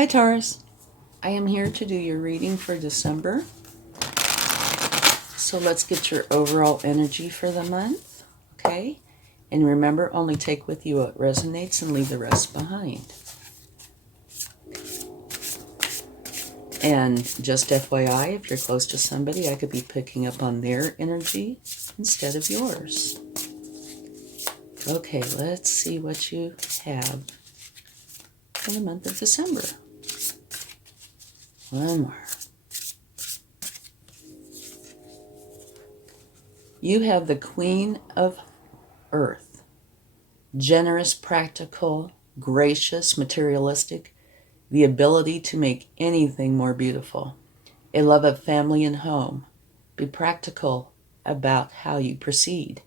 Hi Taurus, I am here to do your reading for December. So let's get your overall energy for the month, okay? And remember, only take with you what resonates and leave the rest behind. And just FYI, if you're close to somebody, I could be picking up on their energy instead of yours. Okay, let's see what you have for the month of December. One more. You have the Queen of Earth. Generous, practical, gracious, materialistic, the ability to make anything more beautiful. A love of family and home. Be practical about how you proceed.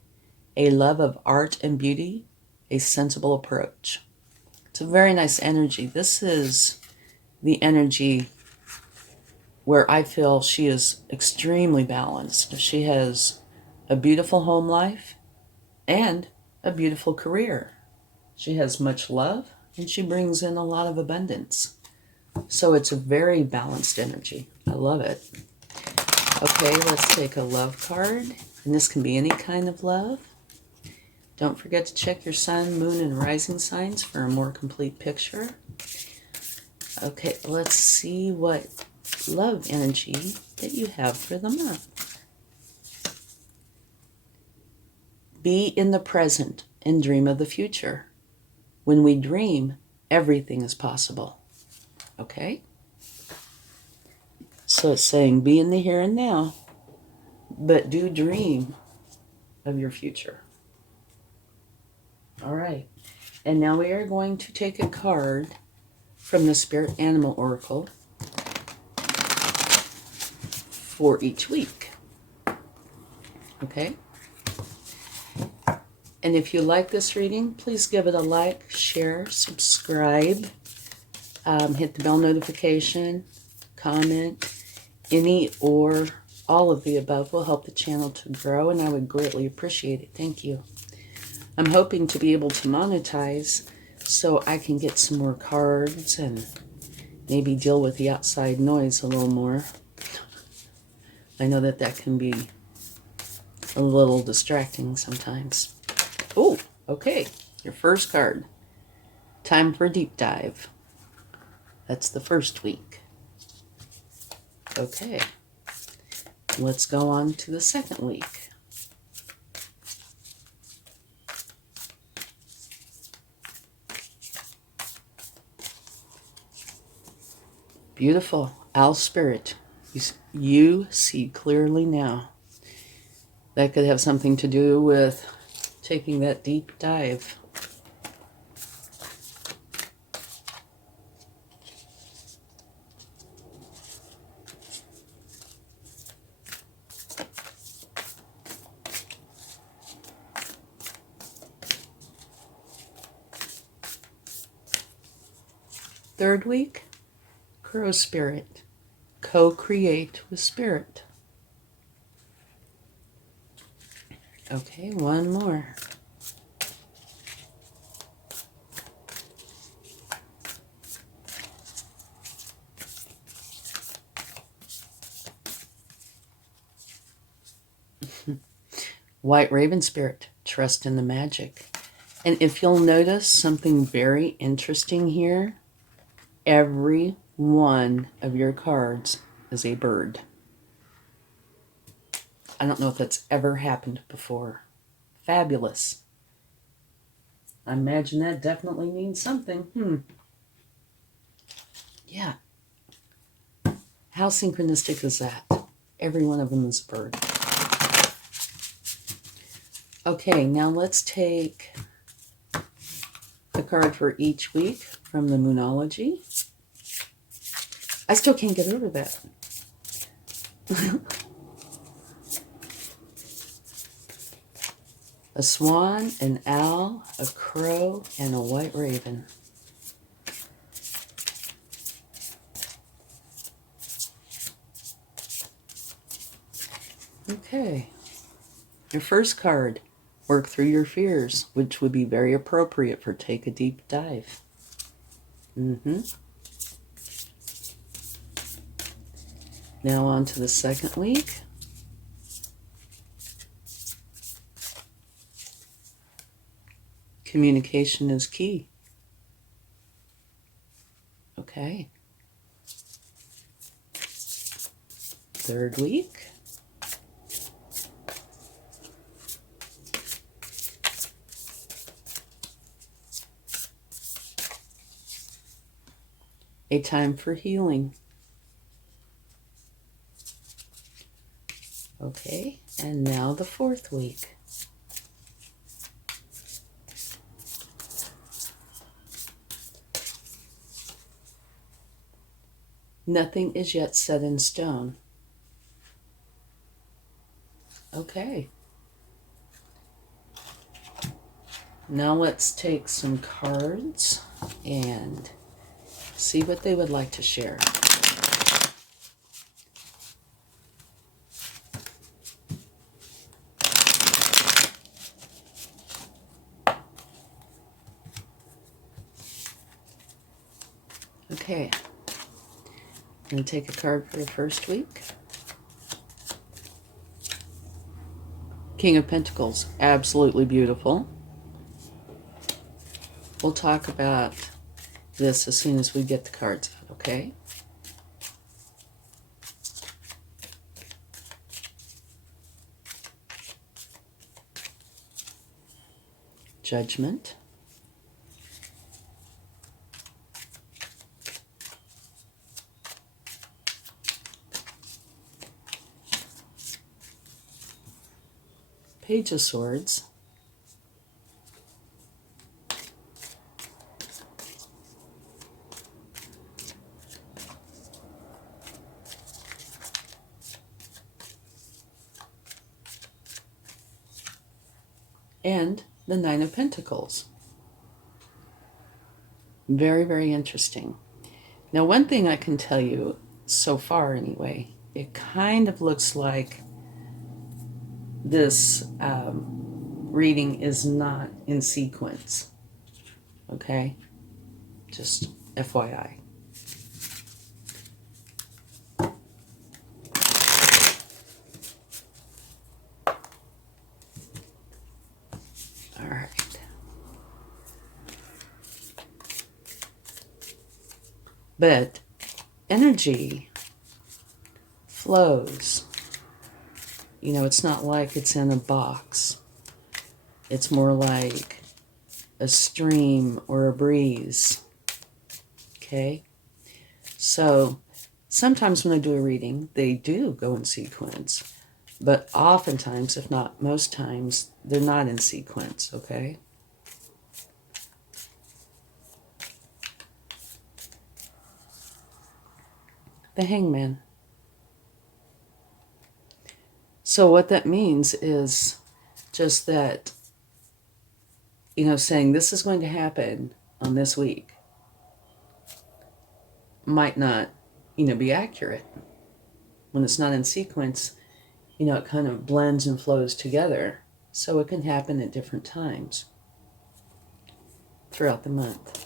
A love of art and beauty. A sensible approach. It's a very nice energy. This is the energy where I feel she is extremely balanced. She has a beautiful home life and a beautiful career. She has much love and she brings in a lot of abundance. So it's a very balanced energy. I love it. Okay, let's take a love card. And this can be any kind of love. Don't forget to check your sun, moon, and rising signs for a more complete picture. Okay, let's see what love energy that you have for the month. Be in the present and dream of the future. When we dream, everything is possible. Okay? So it's saying be in the here and now, but do dream of your future. All right. And now we are going to take a card from the Spirit Animal Oracle for each week. Okay? And if you like this reading, please give it a like, share, subscribe, hit the bell notification, comment. Any or all of the above will help the channel to grow, and I would greatly appreciate it. Thank you. I'm hoping to be able to monetize so I can get some more cards and maybe deal with the outside noise a little more. I know that that can be a little distracting sometimes. Oh, okay. Your first card. Time for a deep dive. That's the first week. Okay. Let's go on to the second week. Beautiful. Owl Spirit. You see clearly now. That could have something to do with taking that deep dive. Third week, Crow Spirit. Co-create with Spirit. Okay, one more. White Raven Spirit. Trust in the magic. And if you'll notice something very interesting here, every one of your cards is a bird. I don't know if that's ever happened before. Fabulous. I imagine that definitely means something. Yeah. How synchronistic is that? Every one of them is a bird. Okay, now let's take a card for each week from the Moonology. I still can't get over that. A swan, an owl, a crow, and a white raven. Okay. Your first card, work through your fears, which would be very appropriate for take a deep dive. Now on to the second week. Communication is key. Okay. Third week. A time for healing. Okay, and now the fourth week. Nothing is yet set in stone. Okay. Now let's take some cards and see what they would like to share. Okay. I'm going to take a card for the first week. King of Pentacles, absolutely beautiful. We'll talk about this as soon as we get the cards out, okay? Judgment. Page of Swords. And the Nine of Pentacles. Very, very interesting. Now, one thing I can tell you, so far anyway, it kind of looks like this reading is not in sequence. Okay? Just FYI. All right. But energy flows. You know, it's not like it's in a box. It's more like a stream or a breeze. Okay? So sometimes when I do a reading, they do go in sequence. But oftentimes, if not most times, they're not in sequence, okay? The Hangman. So what that means is just that, you know, saying this is going to happen on this week might not, you know, be accurate. When it's not in sequence, you know, it kind of blends and flows together. So it can happen at different times throughout the month.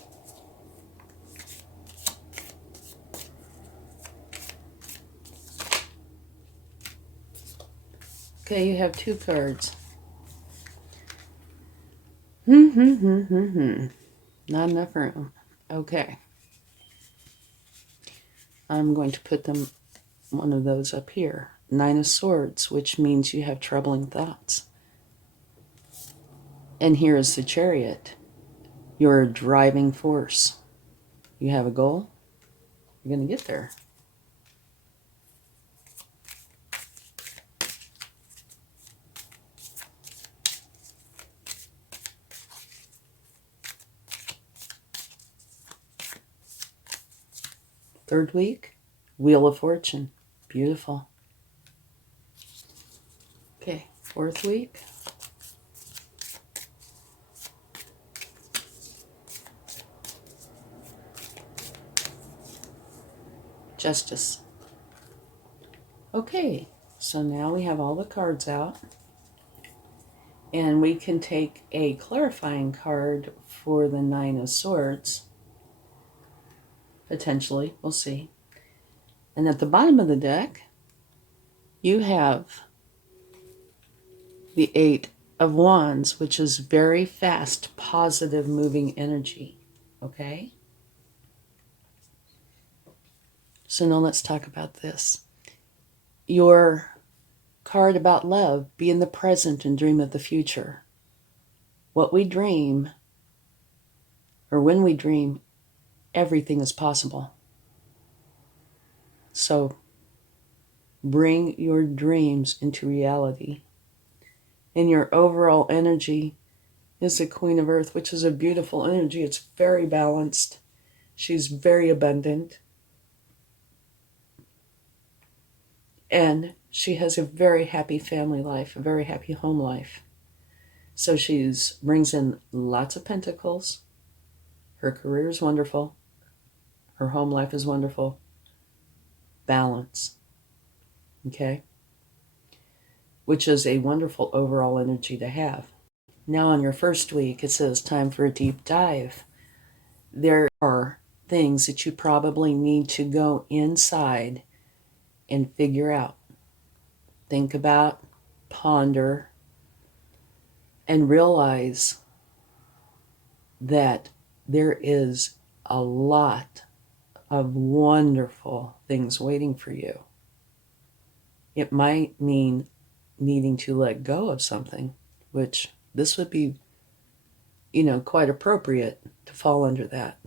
Okay, you have two cards. Not enough room. Okay. I'm going to put them, one of those up here. Nine of Swords, which means you have troubling thoughts. And here is the Chariot. You're a driving force. You have a goal. You're going to get there. Third week, Wheel of Fortune. Beautiful. Okay, fourth week. Justice. Okay, so now we have all the cards out. And we can take a clarifying card for the Nine of Swords. Potentially, we'll see. And at the bottom of the deck, You have the Eight of Wands, which is very fast, positive moving energy. Okay? So now let's talk about this. Your card about love, be in the present and dream of the future. What we dream, or when we dream, everything is possible. So bring your dreams into reality. And your overall energy is the Queen of Earth, which is a beautiful energy. It's very balanced. She's very abundant. And she has a very happy family life, a very happy home life. So she brings in lots of pentacles. Her career is wonderful. Her home life is wonderful. Balance. Okay? Which is a wonderful overall energy to have. Now on your first week, it says time for a deep dive. There are things that you probably need to go inside and figure out. Think about, ponder, and realize that there is a lot of wonderful things waiting for you. It might mean needing to let go of something, which this would be, quite appropriate to fall under that.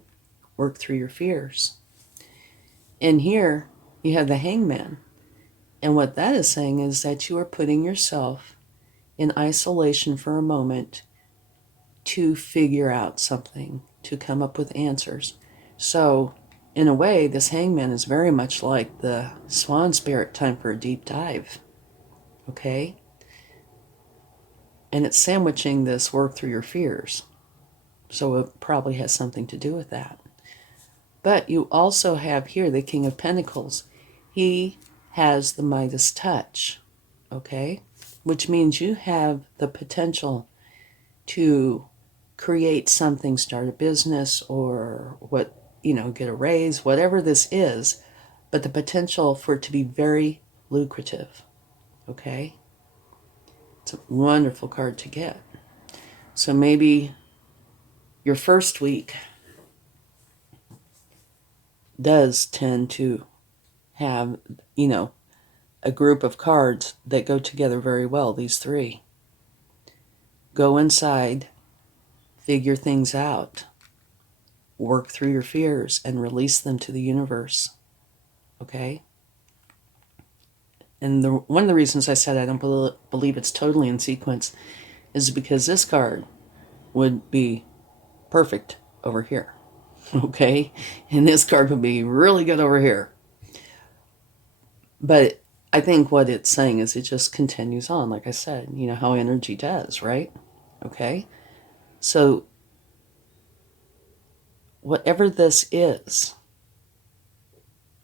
Work through your fears. And here you have the Hangman. And what that is saying is that you are putting yourself in isolation for a moment to figure out something, to come up with answers. So, in a way, this Hangman is very much like the Swan Spirit, time for a deep dive. Okay? And it's sandwiching this work through your fears. So it probably has something to do with that. But you also have here the King of Pentacles. He has the Midas touch, okay? Which means you have the potential to create something, start a business or get a raise, whatever this is, but the potential for it to be very lucrative, okay? It's a wonderful card to get. So maybe your first week does tend to have, a group of cards that go together very well, these three. Go inside, figure things out, work through your fears, and release them to the universe. Okay? And one of the reasons I said I don't believe it's totally in sequence is because this card would be perfect over here. Okay? And this card would be really good over here. But I think what it's saying is it just continues on, like I said, how energy does, right? Okay? So, whatever this is,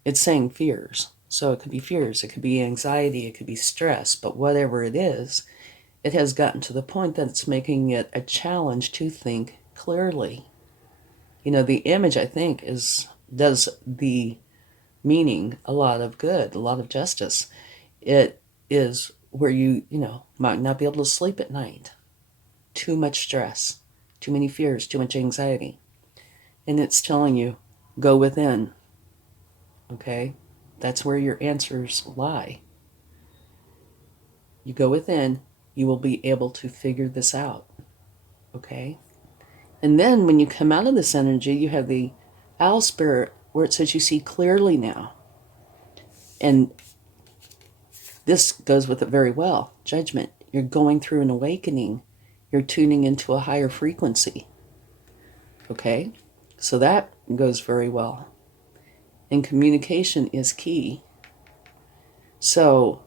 it's saying fears. So it could be fears, it could be anxiety, it could be stress, but whatever it is, it has gotten to the point that it's making it a challenge to think clearly. The image, I think, does the meaning a lot of good, a lot of justice. It is where you might not be able to sleep at night. Too much stress, too many fears, too much anxiety. And it's telling you, go within. Okay? That's where your answers lie. You go within, you will be able to figure this out. Okay? And then when you come out of this energy, you have the Owl Spirit where it says you see clearly now. And this goes with it very well. Judgment. You're going through an awakening. You're tuning into a higher frequency. Okay? So that goes very well. And communication is key. So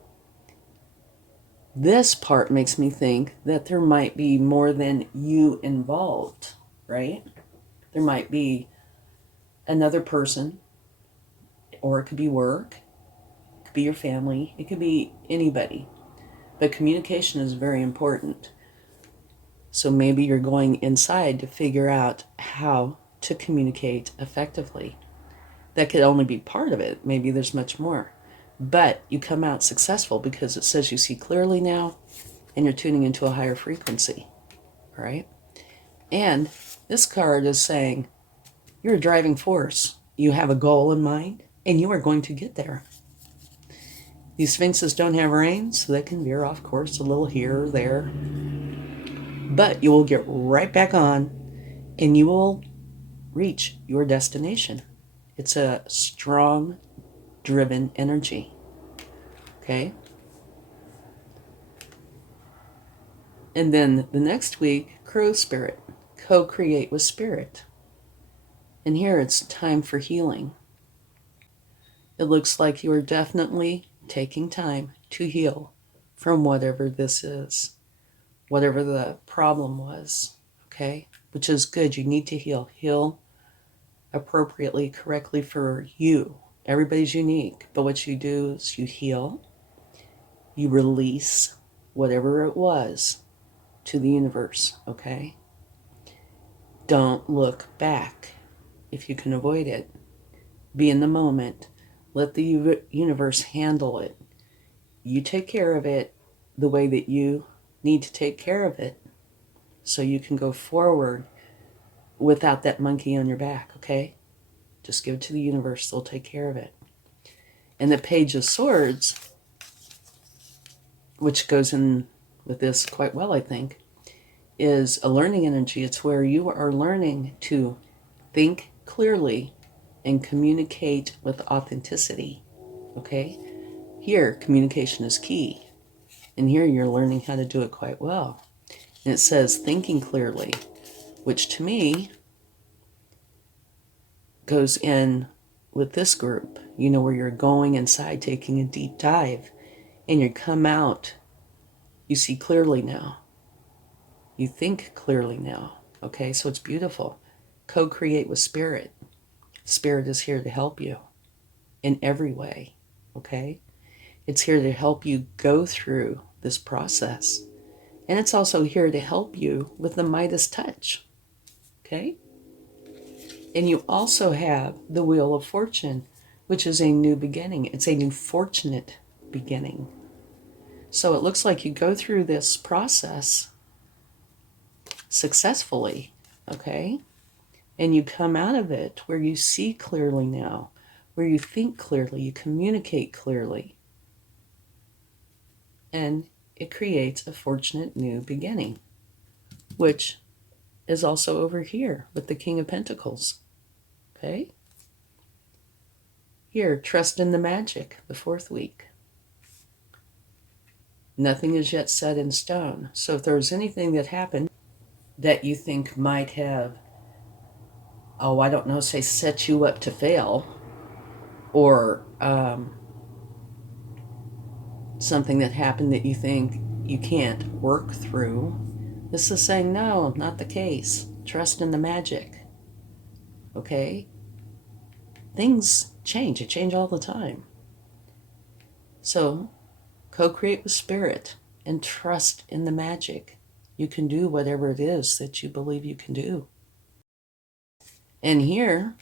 this part makes me think that there might be more than you involved, right? There might be another person, or it could be work, it could be your family, it could be anybody. But communication is very important. So maybe you're going inside to figure out how to communicate effectively. That could only be part of it. Maybe there's much more. But you come out successful because it says you see clearly now and you're tuning into a higher frequency, right? And this card is saying you're a driving force. You have a goal in mind and you are going to get there. These sphinxes don't have reins, so they can veer off course a little here or there. But you will get right back on and you will reach your destination. It's a strong, driven energy. Okay? And then the next week, Crow Spirit, co-create with Spirit. And here it's time for healing. It looks like you are definitely taking time to heal from whatever this is, whatever the problem was, okay? Which is good. You need to heal. Heal appropriately, correctly for you. Everybody's unique, but what you do is you heal, you release whatever it was to the universe, okay? Don't look back if you can avoid it. Be in the moment. Let the universe handle it. You take care of it the way that you need to take care of it so you can go forward without that monkey on your back, okay? Just give it to the universe. They'll take care of it. And the Page of Swords, which goes in with this quite well, I think, is a learning energy. It's where you are learning to think clearly and communicate with authenticity, okay? Here, communication is key. And here you're learning how to do it quite well. And it says thinking clearly, which to me goes in with this group, you know, where you're going inside, taking a deep dive, and you come out, you see clearly now. You think clearly now, okay? So it's beautiful. Co-create with Spirit. Spirit is here to help you in every way, okay? It's here to help you go through this process. And it's also here to help you with the Midas touch, okay? And you also have the Wheel of Fortune, which is a new beginning. It's a new fortunate beginning. So it looks like you go through this process successfully, okay? And you come out of it where you see clearly now, where you think clearly, you communicate clearly. And it creates a fortunate new beginning, which is also over here with the King of Pentacles, okay? Here, trust in the magic, the 4th week. Nothing is yet set in stone. So if there's anything that happened that you think might have, oh, I don't know, say set you up to fail, or something that happened that you think you can't work through, this is saying, no, not the case. Trust in the magic, okay? Things change. They change all the time. So co-create with Spirit and trust in the magic. You can do whatever it is that you believe you can do. And here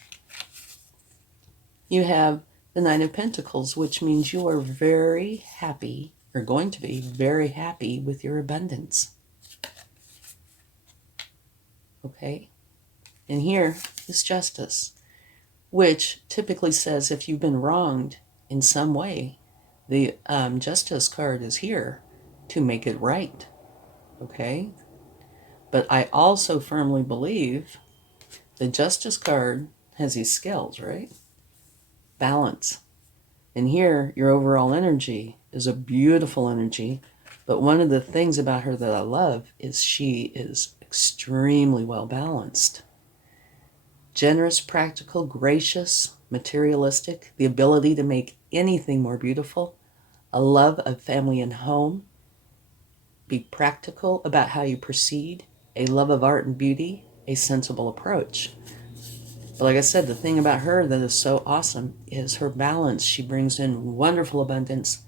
you have the Nine of Pentacles, which means you are very happy, or going to be very happy with your abundance. Okay? And here is Justice, which typically says if you've been wronged in some way, the Justice card is here to make it right. Okay? But I also firmly believe the Justice card has these scales, right? Balance. And here, your overall energy is a beautiful energy. But one of the things about her that I love is she is extremely well balanced. Generous, practical, gracious, materialistic, the ability to make anything more beautiful, a love of family and home, be practical about how you proceed, a love of art and beauty, a sensible approach. But like I said, the thing about her that is so awesome is her balance. She brings in wonderful abundance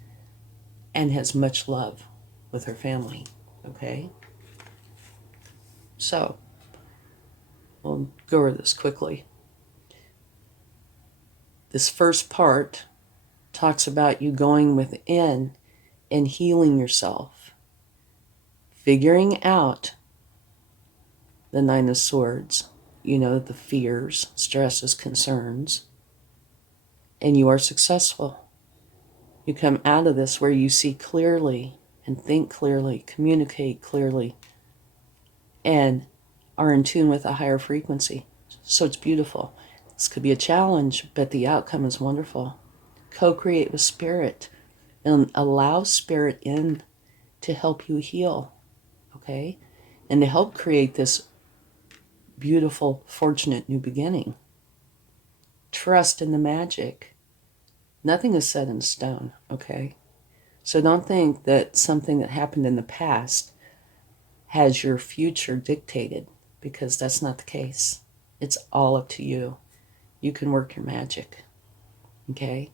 and has much love with her family, okay? So, we'll go over this quickly. This first part talks about you going within and healing yourself, figuring out the Nine of Swords, the fears, stresses, concerns, and you are successful. You come out of this where you see clearly and think clearly, communicate clearly, and are in tune with a higher frequency. So it's beautiful. This could be a challenge, but the outcome is wonderful. Co-create with spirit and allow spirit in to help you heal, okay? And to help create this beautiful, fortunate new beginning. Trust in the magic. Nothing is set in stone, okay? So don't think that something that happened in the past has your future dictated, because that's not the case. It's all up to you. You can work your magic, okay?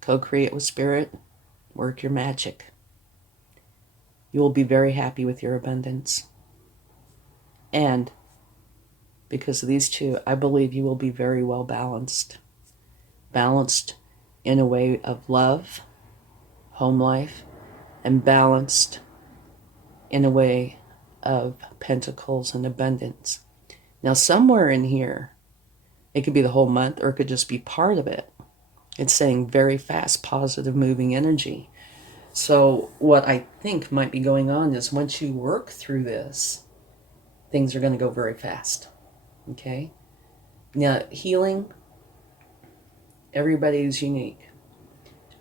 Co-create with spirit, work your magic. You will be very happy with your abundance. And because of these two, I believe you will be very well balanced. Balanced in a way of love, home life, and balanced in a way of pentacles and abundance. Now, somewhere in here, it could be the whole month or it could just be part of it. It's saying very fast, positive, moving energy. So what I think might be going on is once you work through this, things are going to go very fast. Okay? Now, healing, everybody's unique.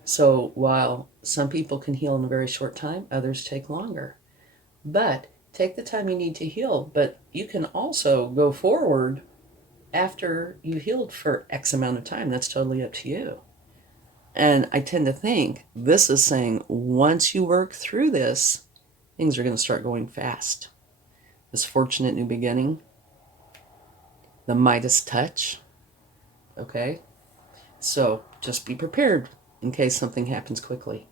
So while some people can heal in a very short time, others take longer. But take the time you need to heal. But you can also go forward after you healed for X amount of time. That's totally up to you. And I tend to think this is saying once you work through this, things are going to start going fast. This fortunate new beginning, the Midas touch, okay? So just be prepared in case something happens quickly.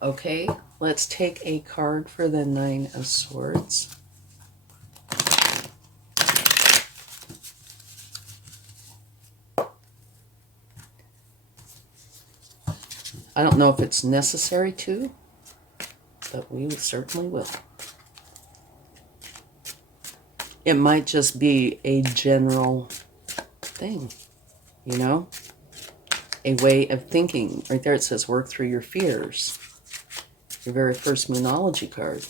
Okay, let's take a card for the Nine of Swords. I don't know if it's necessary to, but we certainly will. It might just be a general thing, a way of thinking. Right there it says work through your fears. Your very first Moonology card.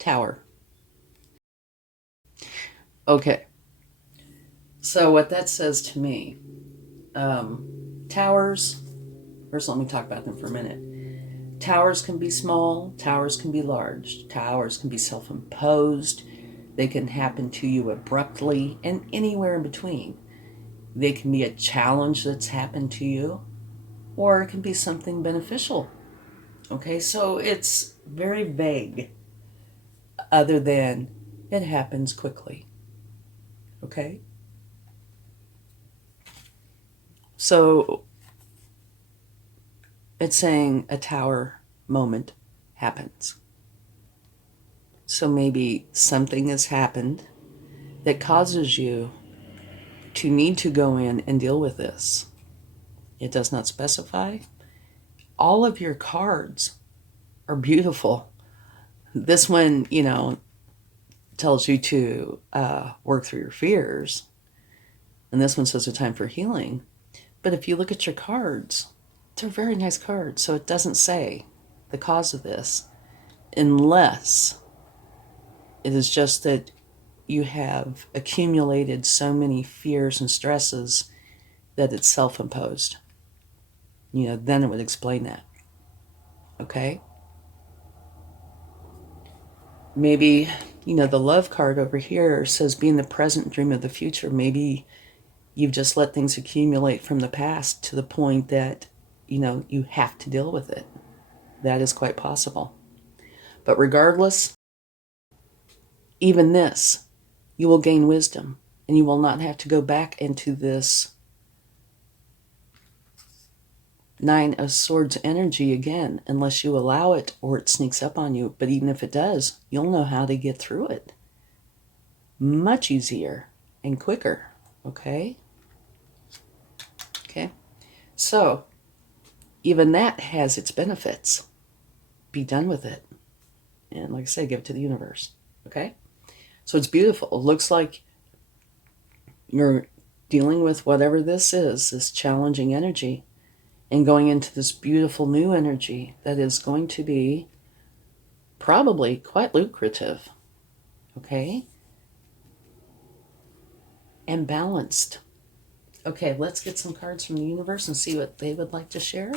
Tower. Okay. So what that says to me, towers, first let me talk about them for a minute. Towers can be small, towers can be large, towers can be self-imposed, they can happen to you abruptly, and anywhere in between. They can be a challenge that's happened to you, or it can be something beneficial. Okay, so it's very vague, other than it happens quickly. Okay? So it's saying a tower moment happens. So maybe something has happened that causes you to need to go in and deal with this. It does not specify. All of your cards are beautiful. This one, tells you to work through your fears. And this one says a time for healing. But if you look at your cards, they're very nice cards. So it doesn't say the cause of this, unless it is just that you have accumulated so many fears and stresses that it's self-imposed. Then it would explain that. Okay? Maybe, the love card over here says be in the present, dream of the future. Maybe you've just let things accumulate from the past to the point that, you have to deal with it. That is quite possible. But regardless, even this, you will gain wisdom, and you will not have to go back into this Nine of Swords energy again, unless you allow it or it sneaks up on you. But even if it does, you'll know how to get through it. much easier and quicker. Okay? Okay? So, even that has its benefits. Be done with it. And like I said, give it to the universe. Okay? So it's beautiful. It looks like you're dealing with whatever this is, this challenging energy, and going into this beautiful new energy that is going to be probably quite lucrative. Okay? And balanced. Okay, let's get some cards from the universe and see what they would like to share.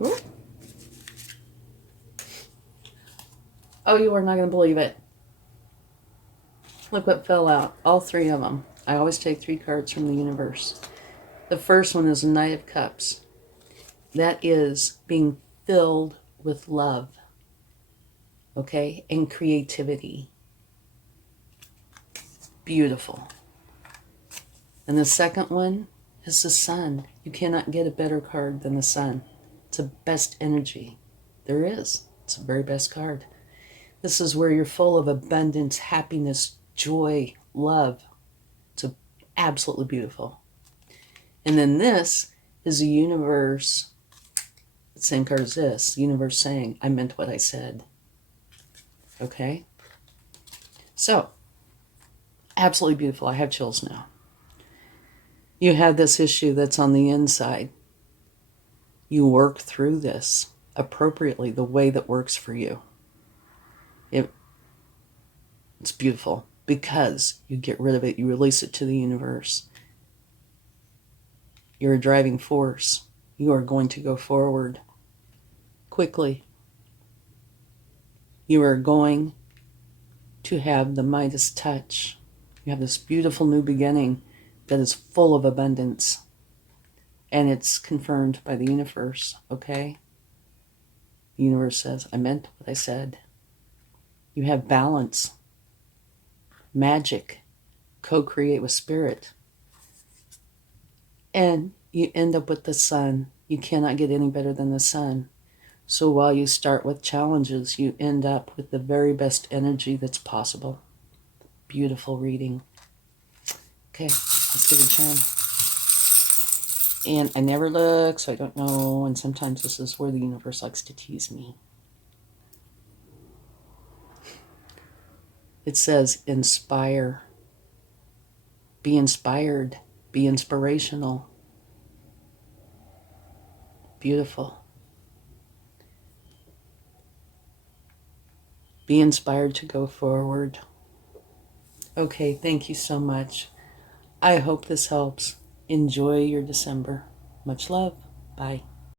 Ooh. Oh, you are not going to believe it. Look what fell out. All three of them. I always take 3 cards from the universe. The first one is a Knight of Cups. That is being filled with love. Okay? And creativity. Beautiful. And the second one is the Sun. You cannot get a better card than the Sun. It's the best energy there is. It's the very best card. This is where you're full of abundance, happiness, joy, love. It's absolutely beautiful. And then this is the universe. The same card as this. The universe saying, I meant what I said. Okay? So, absolutely beautiful. I have chills now. You have this issue that's on the inside. You work through this appropriately, the way that works for you. It's beautiful because you get rid of it. You release it to the universe. You're a driving force. You are going to go forward quickly. You are going to have the Midas touch. You have this beautiful new beginning that is full of abundance. And it's confirmed by the universe, okay? The universe says, I meant what I said. You have balance, magic, co-create with spirit. And you end up with the Sun. You cannot get any better than the Sun. So while you start with challenges, you end up with the very best energy that's possible. Beautiful reading. Okay, let's give it a turn. And I never look, so I don't know. And sometimes this is where the universe likes to tease me. It says, inspire. Be inspired. Be inspirational. Beautiful. Be inspired to go forward. Okay, thank you so much. I hope this helps. Enjoy your December. Much love. Bye.